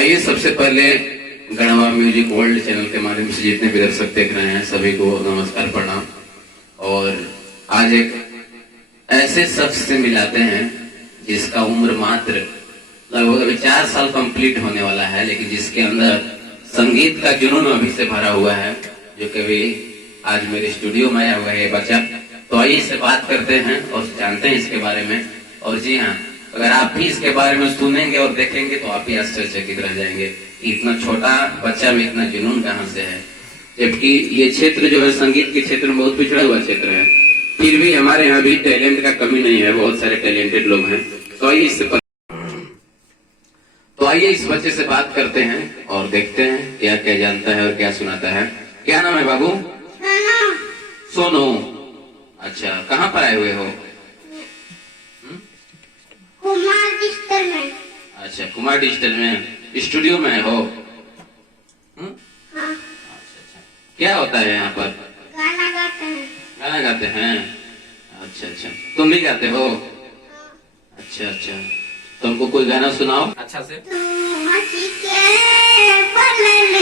आइए सबसे पहले गढ़वा म्यूजिक वर्ल्ड चैनल के माध्यम से जितने भी दर्शक देख रहे हैं सभी को नमस्कार प्रणाम। और आज एक ऐसे शख्स से मिलाते हैं जिसका उम्र मात्र लगभग अभी 4 साल कंप्लीट होने वाला है, लेकिन जिसके अंदर संगीत का जुनून अभी से भरा हुआ है, जो कभी आज मेरे स्टूडियो में आया हुआ है बच्चा। तो आइए इससे बात करते हैं और जानते हैं इसके बारे में। और जी हाँ, अगर आप भी इसके बारे में सुनेंगे और देखेंगे तो आप भी आश्चर्यचकित रह जाएंगे कि इतना छोटा बच्चा में इतना जुनून कहाँ से है, जबकि ये क्षेत्र जो है संगीत के क्षेत्र में बहुत पिछड़ा हुआ क्षेत्र है। फिर भी हमारे यहाँ भी टैलेंट का कमी नहीं है, बहुत सारे टैलेंटेड लोग हैं। तो आइए इस बच्चे से बात करते हैं और देखते हैं क्या क्या जानता है और क्या सुनाता है। क्या नाम है बाबू? सोनू। अच्छा, कहाँ पर आए हुए हो? कुमार डिजिटल में। अच्छा, कुमार डिजिटल में स्टूडियो में हो? हाँ। अच्छा, क्या होता है यहाँ पर? गाना गाते हैं। गाना गाते हैं? अच्छा, तुम भी गाते हो? अच्छा, तुमको कोई गाना सुनाओ अच्छा से। तू हंसी के बदल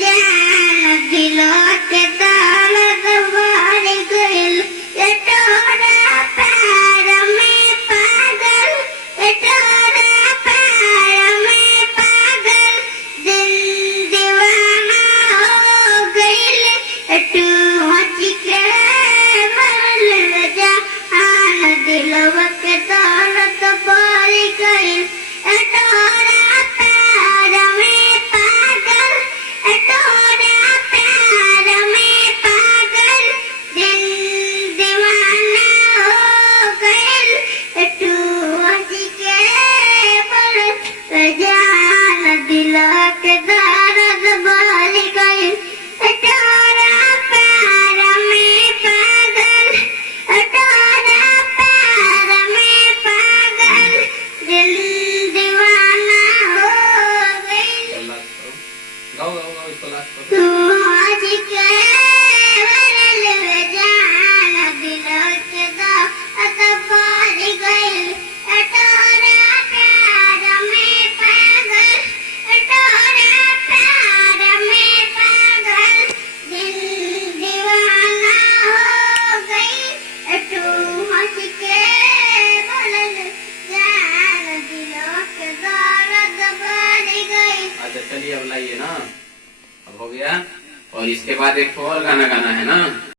जान दिलों के दर्द भर गइल, ये तोरा प्यार में पागल, ये तोरा प्यार में पागल, दिल दीवाना हो गइल। तू हंसी के बदल जान दिलों के दर्द भर गइल, ये तोरा प्यार में पागल, ये तोरा प्यार में पागल, दिल दीवाना हो गइल। तू हंसी के बदल जान दिलों के दर्द भर गइल, ये तोरा प्यार में पागल, ये तोरा प्यार में पागल, दिल दीवाना हो गइल। गाओ इसको लास्ट तू हंसी के बदल जान दिलों के दर्द भर गइल, ये तोरा प्यार में पागल, ये तोरा प्यार में पागल, दिल दीवाना हो गइल। तू हंसी के बदल जान दिलों के दर्द भर गइल। अच्छा, चलिए अब लाइए ना, अब हो गया। और इसके बाद एक और गाना गाना है ना।